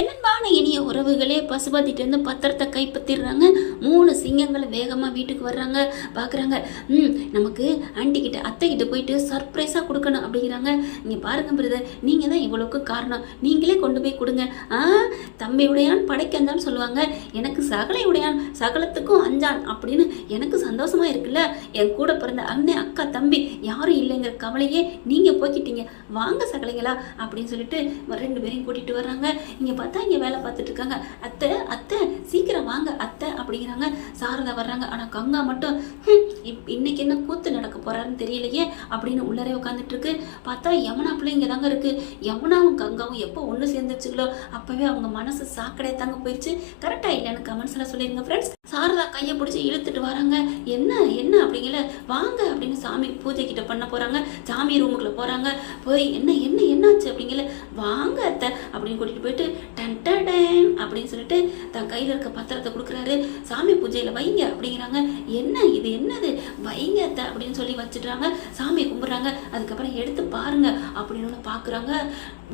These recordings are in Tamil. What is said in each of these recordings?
என்னன்பான இனிய உறவுகளே பசுபதிட்டேருந்து பத்திரத்தை கைப்பற்றிடுறாங்க. மூணு சிங்கங்களை வேகமாக வீட்டுக்கு வர்றாங்க பார்க்குறாங்க ம் நமக்கு அண்டிக்கிட்ட அத்தைக்கிட்ட போயிட்டு சர்ப்ரைஸாக கொடுக்கணும் அப்படிங்கிறாங்க. நீங்கள் பாருங்க பிரதர் நீங்கள் தான் இவ்வளோக்கு காரணம். நீங்களே கொண்டு போய் கொடுங்க. ஆ தம்பி உடையான் படைக்கந்தான்னு சொல்லுவாங்க. எனக்கு சகலை உடையான் சகலத்துக்கும் அஞ்சான் அப்படின்னு எனக்கு சந்தோஷமா இருக்குல்ல. என் கூட பிறந்த அண்ணன் அக்கா தம்பி யாரும் இல்லைங்கிற கவலையே நீங்கள் போய்கிட்டீங்க வாங்க சகலைங்களா அப்படின்னு சொல்லிட்டு ரெண்டு பேரையும் கூட்டிகிட்டு வர்றாங்க. இங்கே பார்த்தா இங்கே வேலை பார்த்துட்டு இருக்காங்க அத்தை அத்தை சீக்கிரம் வாங்க அத்தை அப்படிங்கிறாங்க. சாரதா வர்றாங்க. ஆனால் கங்கா மட்டும் இப் இன்னைக்கு என்ன கூத்து நடக்க போறாருன்னு தெரியலையே அப்படின்னு உள்ளரே உட்காந்துட்டு இருக்கு பார்த்தா யமுனா பிள்ளை இங்கே தாங்க இருக்கு. யமுனாவும் கங்காவும் எப்போ ஒன்று சேர்ந்துச்சுங்களோ அப்பவே அவங்க மனசு சாக்கடையே தாங்க போயிடுச்சு கரெக்டா இல்லைன்னு கமெண்ட்ஸ்ல சொல்லிருங்க ஃப்ரெண்ட்ஸ் சாரதா கையை பிடிச்சி இழுத்துட்டு வராங்க. என்ன என்ன? அப்படிங்கல. வாங்க அப்படின்னு சாமி பூஜை கிட்ட பண்ண போறாங்க. சாமி ரூமுக்குள்ள போறாங்க. போய் என்ன என்ன என்னாச்சு? அப்படிங்கல. வாங்க அத்தை அப்படின்னு கூட்டிட்டு போயிட்டு டன் டன் அப்படின்னு சொல்லிட்டு தன் கையில் இருக்க பத்திரத்தை கொடுக்குறாரு. சாமி பூஜையில் வைங்க அப்படிங்கிறாங்க. என்ன இது என்னது? வைங்க அப்படின்னு சொல்லி வச்சுடுறாங்க. சாமியை கும்பிட்றாங்க. அதுக்கப்புறம் எடுத்து பாருங்க அப்படின்னு ஒன்று பார்க்குறாங்க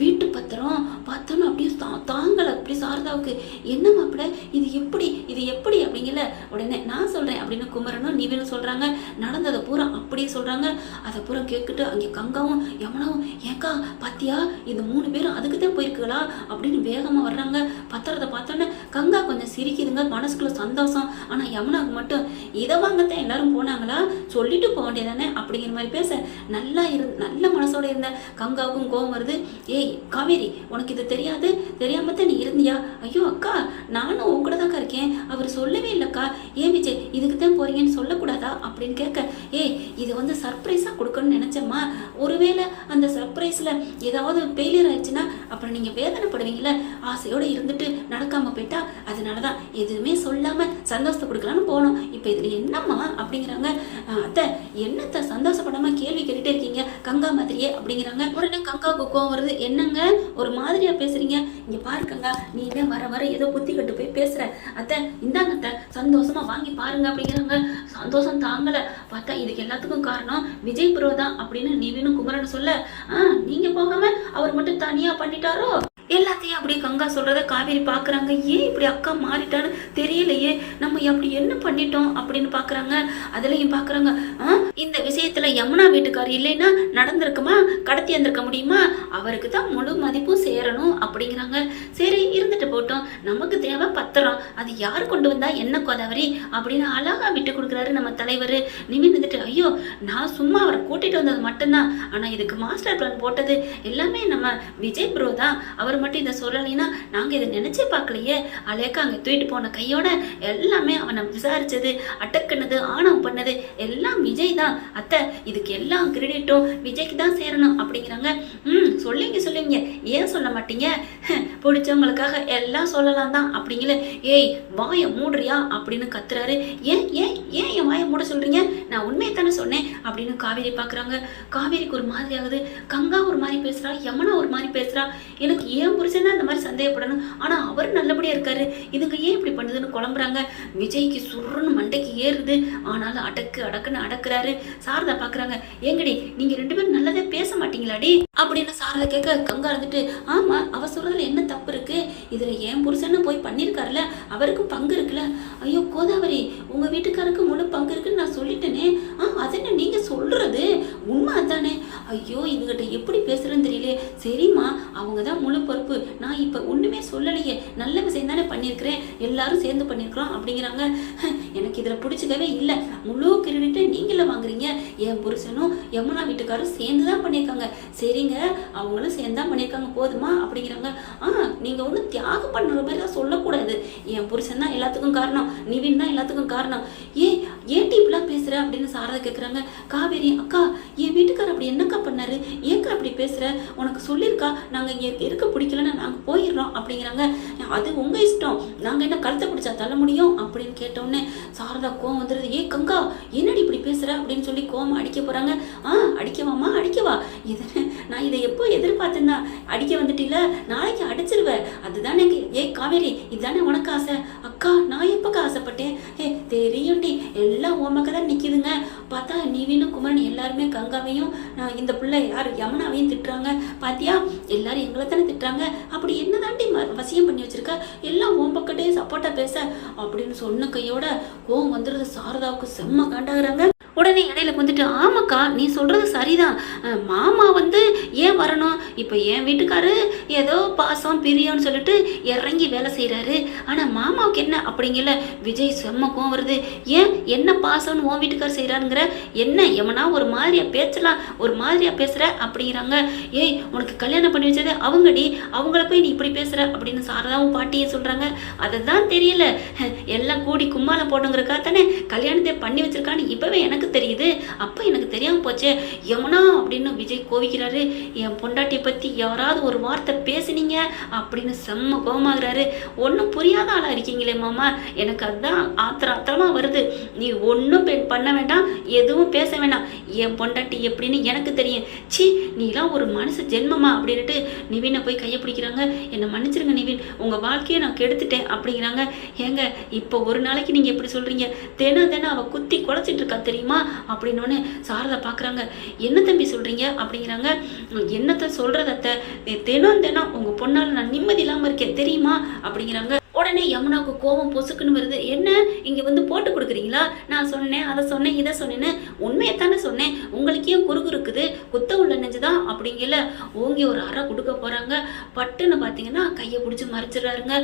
வீட்டு பத்திரம் பார்த்தோன்னு அப்படியே தா தாங்கலை அப்படி சாரதாவுக்கு. என்ன மாப்பிள்ள இது எப்படி இது எப்படி அப்படிங்கல. உடனே நான் சொல்கிறேன் அப்படின்னு குமரனும் நிவினும் சொல்கிறாங்க நடந்ததை பூரா அப்படியே சொல்கிறாங்க அதை பூரா கேட்குட்டு அங்கே கங்காவும் யமுனாவும் ஏக்கா பாத்தியா? இந்த மூணு பேரும் அதுக்கு தான் போயிருக்குங்களா? அப்படின்னு வேகமாக வர்றாங்க. பத்திரத்தை பார்த்தோன்னே கங்கா கொஞ்சம் சிரிக்குதுங்க. மனசுக்குள்ள சந்தோஷம். ஆனால் யமுனாவுக்கு மட்டும் இதை வாங்கத்தான் எல்லாரும் போனாங்களா? சொல்லிட்டு போக வேண்டியதானே அப்படிங்கிற மாதிரி பேச நல்லா இரு நல்ல மனசோட இருந்த கங்காவுக்கும் கோவம் வருது. ஏய் காவேரி உனக்கு இது தெரியாது? தெரியாம தான் நீ இருந்தியா? ஐயோ அக்கா நானும் உன் கூட தான்க்கா இருக்கேன். அவர் சொல்லவே இல்லைக்கா. ஏன் விஜய் இதுக்கு தான் போறீங்கன்னு சொல்லக்கூடாதா? அப்படின்னு கேட்க ஏய் இது வந்து சர்ப்ரைஸாக கொடுக்கணும்னு நினச்சேம்மா. ஒருவேளை அந்த சர்ப்ரைஸில் ஏதாவது ஃபெயிலியர் ஆயிடுச்சுன்னா அப்புறம் நீங்கள் வேதனைப்படுவீங்களே ஆசையோடு இருந்துட்டு நடக்காமல் போயிட்டா அதனால தான் எதுவுமே சொல்லாமல் சந்தோஷத்தை கொடுக்கலான்னு போனோம் இப்போ இதில் என்னம்மா அப்படிங்கிறாங்க. அத்தை என்னத்தை சந்தோஷப்படாமல் கேள்வி கேட்டுட்டே இருக்கீங்க? கங்கா மாதிரியே அப்படிங்கிறாங்க. உடனே கங்காவுக்கு கோவம் வருது? என்னங்க? ஒரு மாதிரியாக பேசுகிறீங்க இங்கே பாருக்கங்கா நீ இதே வர வர ஏதோ புத்தி கட்டு போய் பேசுகிற அத்தை இந்தாங்க அத்தை சந்தோஷமாக வாங்கி பாருங்க அப்படிங்கிறாங்க. சந்தோஷம் தாங்கலை. பார்த்தா இதுக்கு எல்லாத்துக்கும் காரணம் விஜய் ப்ரோ தான் அப்படின்னு நிவினும் குமரன் சொல்ல. ஆ நீங்கள் நீங்க போகாம அவர் மட்டும் தனியா பண்ணிட்டாரோ? எல்லாத்தையும் அப்படி கங்கா சொல்கிறத காவேரி பார்க்குறாங்க. ஏன் இப்படி அக்கா மாறிட்டான்னு தெரியலையே. நம்ம அப்படி என்ன பண்ணிட்டோம் அப்படின்னு பார்க்குறாங்க. அதுலேயும் பார்க்குறாங்க ஆ இந்த விஷயத்தில் யமுனா வீட்டுக்கார் இல்லைன்னா நடந்திருக்குமா? கடத்தி வந்திருக்க முடியுமா? அவருக்கு தான் முழு மதிப்பும் சேரணும் அப்படிங்கிறாங்க. சரி இருந்துட்டு போட்டோம். நமக்கு தேவை பத்திரம். அது யார் கொண்டு வந்தா என்ன கோதாவரி அப்படின்னு அழகா விட்டு கொடுக்குறாரு நம்ம தலைவர். நிமிர்ந்துட்டு ஐயோ நான் சும்மா அவரை கூட்டிட்டு வந்தது மட்டும்தான். ஆனால் இதுக்கு மாஸ்டர் பிளான் போட்டது எல்லாமே நம்ம விஜய் ப்ரோ தான். அவர் மட்டும் இதை சொல்லலைன்னா நாங்கள் இதை நினைச்சே பார்க்கலையே. அலேக்கா அங்கே தூக்கிட்டு போன கையோட எல்லாமே அவனை விசாரிச்சது அட்டக்குனது ஆணவம் பண்ணது எல்லாம் விஜய் தான். அத்தை இதுக்கு எல்லாம் கிரெடிட்டும் விஜய்க்கு தான் சேரணும் அப்படிங்கிறாங்க. ம் சொல்லிங்க சொல்லிங்க. ஏன் சொல்ல மாட்டீங்க? பிடிச்சவங்களுக்காக எல்லாம் சொல்லலாம் தான் அப்படிங்களே. ஏய் வாயை மூடுறியா அப்படின்னு கத்துறாரு. ஏன் ஏன் ஏன் என் வாயை மூட சொல்றீங்க? நான் உண்மையை தானே சொன்னேன் அப்படின்னு காவேரி பார்க்குறாங்க காவேரிக்கு ஒரு மாதிரி ஆகுது. கங்கா ஒரு மாதிரி பேசுறா யமுனா ஒரு மாதிரி பேசுறா. எனக்கு ஏன் புருஷன் தான் இந்த மாதிரி சந்தேகப்படணும். ஆனால் அவர் நல்லபடியாக இருக்காரு. இதுங்க ஏன் இப்படி பண்ணுதுன்னு குழம்புறாங்க? விஜய்க்கு சுருன்னு மண்டைக்கு ஏறுது. ஆனாலும் அடக்கு அடக்குன்னு அடக்குறாரு. சாரதா பார்க்குறாங்க ஏங்கடி நீங்கள் ரெண்டு பேரும் நல்லதே பேச மாட்டீங்களாடி? அப்படின்னு சாரதா கேட்க கங்கா இருந்துட்டு ஆமா அவ சொல்றதுல என்ன தப்பு இருக்கு? இதில் ஏன் புருஷன்னு போய் பண்ணியிருக்காருல அவருக்கும் பங்கு இருக்குல்ல. ஐயோ கோதாவரி உங்க வீட்டுக்காருக்கு முழு பங்கு இருக்குன்னு நான் சொல்லிட்டேனே. ஆ அது என்ன நீங்க சொல்றது? உண்மை அதானே? ஐயோ இவங்கிட்ட எப்படி பேசுறேன்னு தெரியல. சரிம்மா அவங்க தான் முழு பொறுப்பு. நான் இப்போ ஒன்றுமே சொல்லலையே. நல்ல விஷயம் தானே பண்ணியிருக்கிறேன் எல்லாரும் சேர்ந்து பண்ணியிருக்கிறோம் அப்படிங்கிறாங்க. எனக்கு இதில் பிடிச்சிக்கவே இல்லை. முழு கிரெடிட்டை நீங்களே வாங்குறீங்க. என் புருஷனும் யமுனா வீட்டுக்காரும் சேர்ந்து தான் பண்ணியிருக்காங்க சரிங்க அவங்களும் சேர்ந்து தான் பண்ணியிருக்காங்க போதுமா? அப்படிங்கிறாங்க. ஆ நீங்கள் ஒன்றும் தியாகம் பண்ணுற மாதிரி தான் சொல்லக்கூடாது. என் புருஷன் தான் எல்லாத்துக்கும் காரணம். நிவின் தான் எல்லாத்துக்கும் காரணம். ஏன் ஏன் பேசுற அப்படின்னு சாரதா கேட்குறாங்க காவேரி அக்கா என் வீட்டுக்காரர் அப்படி என்னக்கா பண்ணாரு? ஏக்கா அப்படி பேசுற? உனக்கு சொல்லியிருக்கா? நாங்கள் இங்கே இருக்க பிடிக்கலன்னா நாங்கள் போயிடுறோம் அப்படிங்கிறாங்க. அது உங்க இஷ்டம். நாங்கள் என்ன கழுத்தை பிடிச்சா தள்ள முடியும்? அப்படின்னு கேட்டோடனே சாரதா கோவம் வந்துடுது ஏ கங்கா என்னடி இப்படி பேசுற? அப்படின்னு சொல்லி கோவம் அடிக்க போறாங்க. ஆ அடிக்கவாமா அடிக்கவா. இது நான் இதை எப்போ எதிர்பார்த்தேன்னா அடிக்க வந்துட்டில நாளைக்கு அடிச்சிருவேன் அதுதானே ஏ காவேரி இதுதானே உனக்கு ஆசை? அக்கா அக்கா நான் எப்பக்கா ஆசைப்பட்டேன்? ஏ தெரியும்டி. எல்லாம் உமக்க தான் நிற்கிதுங்க பார்த்தா நீவினும் குமரன் எல்லாருமே கங்காவையும் இந்த பிள்ளை யார் யமுனாவையும் திட்டுறாங்க. பாத்தியா? எல்லாரும் எங்களை தானே திட்டுறாங்க. அப்படி என்னதாண்டி ம- வசியம் பண்ணி வச்சிருக்க? எல்லாம் உன் பக்கத்தே சப்போர்ட்டா பேச அப்படின்னு சொன்ன கையோட கோவம் வந்துடுது. சாரதாவுக்கு செம்ம காண்டாகிறாங்க. உடனே இடையில வந்துட்டு ஆமாக்கா நீ சொல்றது சரிதான். மாமா வந்து ஏன் வரணும்? இப்போ என் வீட்டுக்காரு ஏதோ பாசம் பிரியம்னு சொல்லிட்டு இறங்கி வேலை செய்கிறாரு ஆனால் மாமாவுக்கு என்ன அப்படிங்கல விஜய் செம்ம கோவம் வருது. ஏன் என்ன பாசம்னு உன் வீட்டுக்கார் செய்கிறாருங்கிற என்ன எவனா ஒரு மாதிரியா பேசலாம் ஒரு மாதிரியா பேசுகிற அப்படிங்கிறாங்க. ஏய் உனக்கு கல்யாணம் பண்ணி வச்சது அவங்கடி அவங்கள போய் நீ இப்படி பேசுகிற அப்படின்னு சாரதாவும் பாட்டியே சொல்கிறாங்க அதை தான் தெரியல எல்லாம் கூடி கும்மாலம் போட்டுங்கிறக்கா தானே கல்யாணத்தை பண்ணி வச்சிருக்கான்னு இப்போவே எனக்கு தெரியுது. அப்போ எனக்கு தெரியாமல் போச்சே. எவனா அப்படின்னு விஜய் கோவிக்கிறாரு. என் பொண்டாட்டியை பற்றி யாராவது ஒரு வார்த்தை பேசுனீங்க? அப்படின்னு செம்ம கோவமாகறாரு. ஒன்றும் புரியாத ஆளாக இருக்கீங்களே மாமா. எனக்கு அதுதான் ஆத்திர ஆத்திரமாக வருது. நீ ஒன்றும் பண்ண வேண்டாம். எதுவும் பேச வேண்டாம். என் பொண்டாட்டி எப்படின்னு எனக்கு தெரியும். சி நீலாம் ஒரு மனசு ஜென்மமா அப்படின்ட்டு நிவினை போய் கையை பிடிக்கிறாங்க. என்னை மன்னிச்சிருங்க நிவின். உங்கள் வாழ்க்கையை நான் கெடுத்துட்டேன் அப்படிங்கிறாங்க. ஏங்க இப்போ ஒரு நாளைக்கு நீங்கள் எப்படி சொல்கிறீங்க தினம் தினம் அவள் குத்தி குலைச்சிட்டு இருக்கா தெரியுமா? அப்படின்னோடனே சாரதா பார்க்குறாங்க என்ன தம்பி சொல்கிறீங்க அப்படிங்கிறாங்க. என்னத்தை சொல்கிறதத்த தினம் தினம் உங்கள் பொண்ணால் நான் நிம்மதி இல்லாமல் இருக்கேன். தெரியுமா? அப்படிங்கிறாங்க. உடனே யமுனாவுக்கு கோபம் பொசுக்குன்னு வருது. என்ன? இங்கே வந்து போட்டு கொடுக்குறீங்களா? நான் சொன்னேன் அதை சொன்னேன் இதை சொன்னேன்னு உண்மையை தானே சொன்னேன். உங்களுக்கு ஏன் குறுகு இருக்குது. குத்த உள்ள நெஞ்சுதான் அப்படிங்கல. ஓங்கி ஒரு அறை கொடுக்க போகிறாங்க பட்டுன்னு பார்த்தீங்கன்னா கையை பிடிச்சி மறைச்சிடுறாருங்க.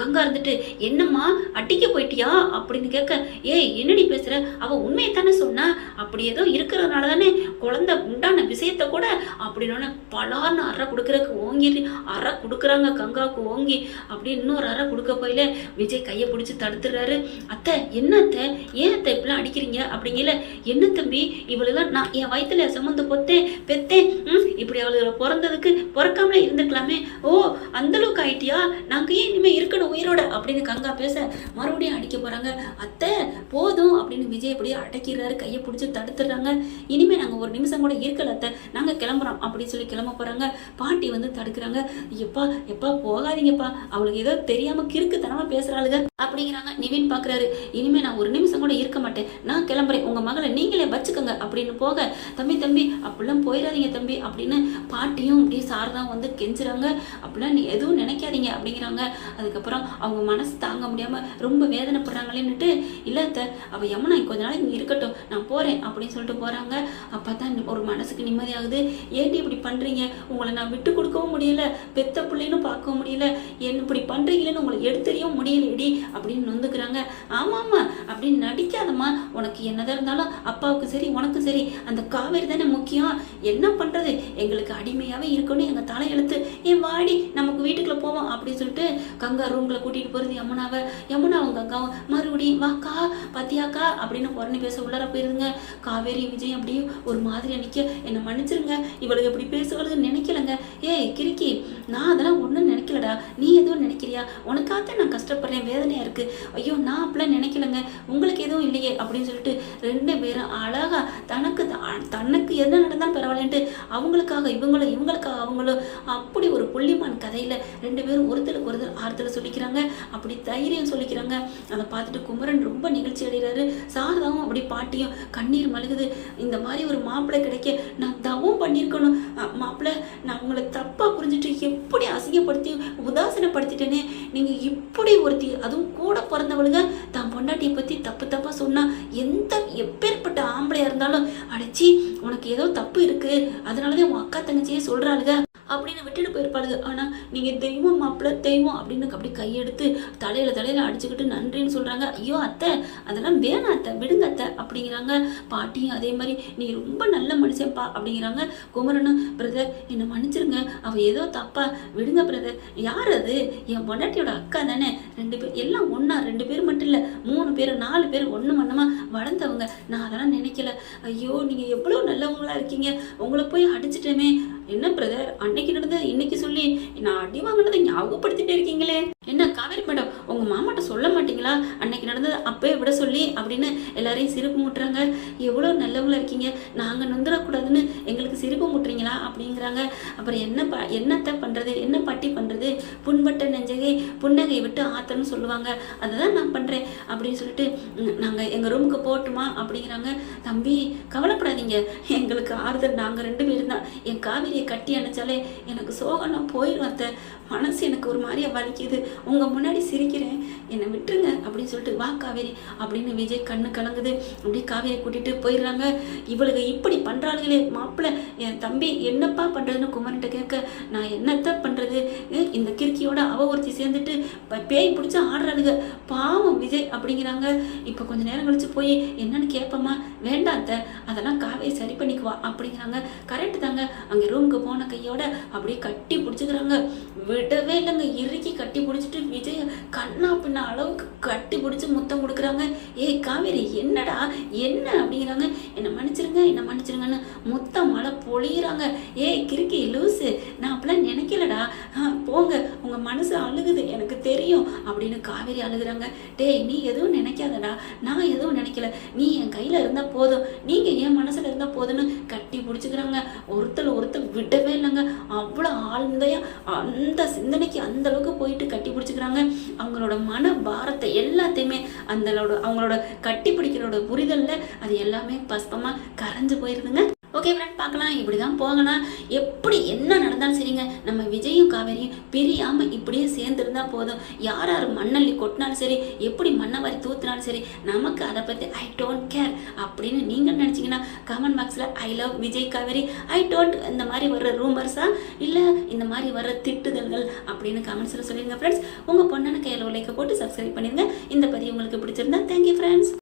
கங்கா இருந்துட்டு என்னம்மா அடிக்க போயிட்டியா? அப்படின்னு கேட்க ஏய் என்னடி பேசுகிற அவள் உண்மையை தானே சொன்னா? அப்படி ஏதோ இருக்கிறதுனால தானே குழந்தை உண்டான விஷயத்த கூட அப்படின்னு பலான்னு அறை கொடுக்குறக்கு ஓங்கி அறை கொடுக்குறாங்க கங்காவுக்கு ஓங்கி. அப்படி இன்னொரு அறை கொடுக்க போயில விஜய் கையை பிடிச்சி தடுத்துடுறாரு அத்தை என்ன அத்தை? ஏன் அத்தை இப்படிலாம் அடிக்கிறீங்க? அப்படிங்கல. என்ன தம்பி? இவளெல்லாம் நான் என் வயித்துல சுமந்து பொத்தேன் பெத்தேன். ம், இப்படி அவளுகளை பிறந்ததுக்கு பிறக்காமலே இருந்திருக்கலாமே. ஓ அந்த அளவுக்கு ஆயிட்டியா? நாங்கள் ஏன் இனிமேல் இருக்கணும் உயிரோட? அப்படின்னு கங்கா பேச மறுபடியும் அடிக்க போறாங்க. அத்தை போதும் அப்படின்னு விஜய் அப்படியே அடக்கிறாரு கையை பிடிச்சி தடுத்துடுறாங்க. இனிமே நாங்கள் ஒரு நிமிஷம் கூட இருக்கல அத்தை. நாங்க கிளம்புறோம் அப்படின்னு சொல்லி கிளம்ப போறாங்க. பாட்டி வந்து தடுக்கிறாங்க. எப்பா எப்பா போகாதீங்கப்பா. அவளுக்கு ஏதோ தெரியாம கிறுக்குத்தனமா பேசுறாளுங்க அப்படிங்கிறாங்க. நிவின் பாக்குறாரு. இனிமே நான் ஒரு நிமிஷம் கூட இருக்க மாட்டேன். நான் கிளம்புறேன். உங்க மகளை நீங்களே வச்சுக்கோங்க அப்படின்னு போக தம்பி தம்பி அப்படிலாம் போயிடாதீங்க தம்பி அப்படின்னு பாட்டியும் அப்படியே சாரதான் வந்து கெஞ்சுறாங்க. அப்படிலாம் நீ எதுவும் நினைக்காதீங்க அப்படிங்கிறாங்க. அதுக்கப்புறம் அவங்க மனசு தாங்க முடியாம ரொம்ப வேதனைப்படுறாங்களேன்னுட்டு இல்லாத அவ யமுனா கொஞ்ச நாளைக்கு இங்க இருக்கட்டும். நான் போறேன் அப்படின்னு சொல்லிட்டு போறாங்க. அப்பதான் ஒரு மனசுக்கு நிம்மதியாகுது. ஏன்டி இப்படி பண்றீங்க? உங்களை நான் விட்டு கொடுக்கவும் முடியல. பெத்த பிள்ளைன்னு பார்க்கவும் முடியல. என்ன இப்படி பண்றீங்களேன்னு உங்களை எடுத்து தெரியும் முடியலடி அப்படின்னு நொந்துக்கிறாங்க. ஆமா ஆமா அப்படின்னு நடிக்காதம்மா. உனக்கு என்னதான் இருந்தாலும் அப்பாவுக்கு சரி உனக்கு சரி அந்த காவேரி தானே முக்கியம். என்ன பண்றது? எங்களுக்கு அடிமையாவே இருக்கணும் எங்க தலையெழுத்து. ஏன் வாடி நமக்கு வீட்டு போவோம் அப்படின்னு சொல்லிட்டு கங்கா ரூம்ல கூட்டிட்டு போறது யமுனாவை யமுனாவும் கங்காவும் மறுபடியும் வாக்கா பாத்தியாக்கா? அப்படின்னு உடனே பேச உள்ளார போயிருதுங்க காவேரி விஜய் அப்படியே ஒரு மாதிரி நிக்க. என்னை மன்னிச்சிருங்க. இவளுக்கு எப்படி பேசுவாளுன்னு நினைக்கலங்க. ஏய் கிரிக்கி நான் அதெல்லாம் ஒன்றும் நினைக்கலடா. நீ எதுவும் நினைக்கிறியா? உனக்காகத்தான் நான் கஷ்டப்படுறேன். வேதனையா இருக்கு. ஐயோ நான் அப்படிலாம் நினைக்கலங்க. உங்களுக்கு எதுவும் இல்லையே. அப்படின்னு சொல்லிட்டு ரெண்டு பேரும் அழகா தனக்கு த- தனக்கு என்ன நடந்தாலும் பரவாயில்லன்ட்டு அவங்களுக்காக இவங்களும் இவங்களுக்காக அவங்களும் அப்படி ஒரு புள்ளிமான் கதையில ரெண்டு பேரும் ஒருத்தருக்கு ஒருத்தர் ஆறுதல் சொல்லிக்கிறாங்க. அப்படி தைரியம் சொல்லிக்கிறாங்க. அதை பார்த்துட்டு குமரன் ரொம்ப நிகழ்ச்சி அடைகிறாரு. சாரதாவும் அப்படி பாட்டியும் கண்ணீர் மழுகுது இந்த மாதிரி ஒரு மாப்பிள்ளை கிடைக்க நான் தவம் பண்ணியிருக்கணும். அஹ், மாப்பிள்ளை நான் உங்களை தப்பாக புரிஞ்சுட்டு எப்படி அசிங்கப்படுத்தி உதாசீனப்படுத்திட்டேனே. நீங்கள் இப்படி ஒருத்தி அதுவும் கூட பிறந்தவளுங்க தான் பொண்டாட்டியை பற்றி தப்பு தப்பாக சொன்னால் எந்த எப்பேற்பட்ட ஆம்பளையாக இருந்தாலும் அடைச்சி உனக்கு ஏதோ தப்பு இருக்குது அதனால தான் உன் அக்கா தங்கச்சியே சொல்கிறாளுங்க அப்படின்னு விட்டுட்டு போயிருப்பாளுங்க. ஆனால் நீங்கள் தெய்வம் மாப்பிள்ள தெய்வம் அப்படின்னு அப்படி கையெடுத்து தலையில் தலையில் அடிச்சுக்கிட்டு நன்றின்னு சொல்கிறாங்க ஐயோ அத்தை அதெல்லாம் வேணாம் அத்தை விடுங்க அத்தை அப்படிங்கிறாங்க. பாட்டியும் அதே மாதிரி நீ ரொம்ப நல்ல மனுஷன்ப்பா அப்படிங்கிறாங்க. குமரனும் பிரதர் என்னை மன்னிச்சிருங்க. அவள் ஏதோ தப்பா. விடுங்க பிரதர். யார் அது? என் பொண்டாட்டியோட அக்கா தானே. ரெண்டு பேர் எல்லாம் ஒன்றா ரெண்டு பேர் மட்டும் இல்லை. மூணு பேர் நாலு பேர் ஒன்று மண்ணமாக வளர்ந்தவங்க. நான் அதெல்லாம் நினைக்கல. ஐயோ நீங்கள் எவ்வளோ நல்லவங்களா இருக்கீங்க. உங்களை போய் அடிச்சிட்டேமே. என்ன பிரதர் அன்னைக்கு நடந்தது இன்னைக்கு சொல்லி நான் அடி வாங்கினதை ஞாபகப்படுத்திட்டே இருக்கீங்களே. என்ன காவேரி மேடம் உங்க மாமாட்ட சொல்ல மாட்டீங்களா? அன்னைக்கு நடந்தது அப்பவே விட சொல்லி அப்படின்னு எல்லாரையும் சிரிப்பு முட்டுறாங்க. எவ்வளோ நல்லவங்களா இருக்கீங்க. நாங்கள் நொந்துடக்கூடாதுன்னு எங்களுக்கு சிரிப்பு முட்டுறீங்களா? அப்படிங்கிறாங்க. அப்புறம் என்ன ப என்னத்தை பண்ணுறது என்ன பட்டி பண்ணுறது புண்பட்ட நெஞ்சகை புன்னகை விட்டு ஆத்தன்னு சொல்லுவாங்க. அதை தான் நான் பண்ணுறேன் அப்படின்னு சொல்லிட்டு நாங்கள் எங்கள் ரூமுக்கு போகட்டுமா? அப்படிங்கிறாங்க. தம்பி கவலைப்படாதீங்க. எங்களுக்கு ஆறுதல். நாங்கள் ரெண்டு பேரும் தான் என் காவிரியை கட்டி அணைச்சாலே எனக்கு சோகம்னா போயிடும் அத்தை. மனசு எனக்கு ஒரு மாதிரியா வலிக்குது. உங்கள் முன்னாடி சிரிக்கிறேன். என்னை விட்டுருங்க அப்படின்னு சொல்லிட்டு வா காவேரி அப்படின்னு விஜய் கண்ணு கலங்குது. அப்படியே காவேரி கூட்டிட்டு போயிடுறாங்க. இவளுக்கு இப்படி பண்ணுறாளுகளே மாப்பிள்ளை என் தம்பி என்னப்பா பண்ணுறதுன்னு குமரன்ட்ட கேட்க நான் என்னத்த பண்ணுறது இந்த கிறுக்கியோட அவ ஒருத்தி சேர்ந்துட்டு பேய் பிடிச்சி ஆடுறாளுங்க பாவம் விஜய் அப்படிங்கிறாங்க. இப்போ கொஞ்ச நேரம் கழிச்சு போய் என்னன்னு கேட்போமா வேண்டாத்த அதெல்லாம் காவேரி சரி பண்ணிக்குவா அப்படிங்கிறாங்க. கரெக்டு தாங்க. அங்கே ரூமுக்கு போன கையோட அப்படியே கட்டி பிடிச்சிக்கிறாங்க. விடவே இல்லைங்க. இறுக்கி கட்டி பிடிச்சி பிடிச்சிட்டு விஜய் கண்ணா பின்ன அளவுக்கு கட்டி பிடிச்சி முத்தம் கொடுக்குறாங்க. ஏய் காவேரி என்னடா? என்ன அப்படிங்கிறாங்க. என்னை மன்னிச்சிருங்க என்னை மன்னிச்சிருங்கன்னு முத்தம் மழை பொழியிறாங்க. ஏய் கிறுக்கி லூசு நான் அப்பெல்லாம் நினைக்கலடா. ஆ, போங்க உங்கள் மனசு அழுகுது எனக்கு தெரியும் அப்படின்னு காவேரி அழுகுறாங்க. டேய் நீ எதுவும் நினைக்காதடா. நான் எதுவும் நினைக்கல. நீ என் கையில் இருந்தால் போதும். நீங்கள் ஏன் மனசில் இருந்தால் போதுன்னு கட்டி பிடிச்சிக்கிறாங்க ஒருத்தர் ஒருத்தர் விடவே இல்லைங்க. அவ்வளோ ஆழ்ந்தையா அந்த சிந்தனைக்கு அந்த அளவுக்கு போயிட்டு கட்டி பிடிச்சிக்கிறாங்க அவங்களோட மன பாரத்தை எல்லாத்தையுமே அந்தளோட அவங்களோட கட்டி பிடிக்கிறோட புரிதலில் அது எல்லாமே பஸ்பமாக கரைஞ்சு போயிருதுங்க. ஓகே ஃப்ரெண்ட் பார்க்கலாம். இப்படி தான் போகலாம். எப்படி என்ன நடந்தாலும் சரிங்க. நம்ம விஜயும் காவேரியும் பிரியாமல் இப்படியே சேர்ந்துருந்தா போதும். யார் யார் மண்ணள்ளி கொட்டினாலும் சரி எப்படி மண்ணை வாரி தூத்துனாலும் சரி நமக்கு அதை பற்றி ஐ டோன்ட் கேர் அப்படின்னு நீங்கள் நினச்சிங்கன்னா கமெண்ட் பாக்ஸில் I love Vijay Kaveri I don't இந்த மாதிரி வர்ற ரூமர்ஸா இல்லை இந்த மாதிரி வர்ற திட்டுதல்கள் அப்படின்னு கமெண்ட்ஸில் சொல்லிடுங்க ஃப்ரெண்ட்ஸ் உங்கள் பொண்ணான கையில் உழைக்க போட்டு சப்ஸ்கிரைப் பண்ணிடுங்க இந்த பதிவு உங்களுக்கு பிடிச்சிருந்தா தேங்க்யூ ஃப்ரெண்ட்ஸ்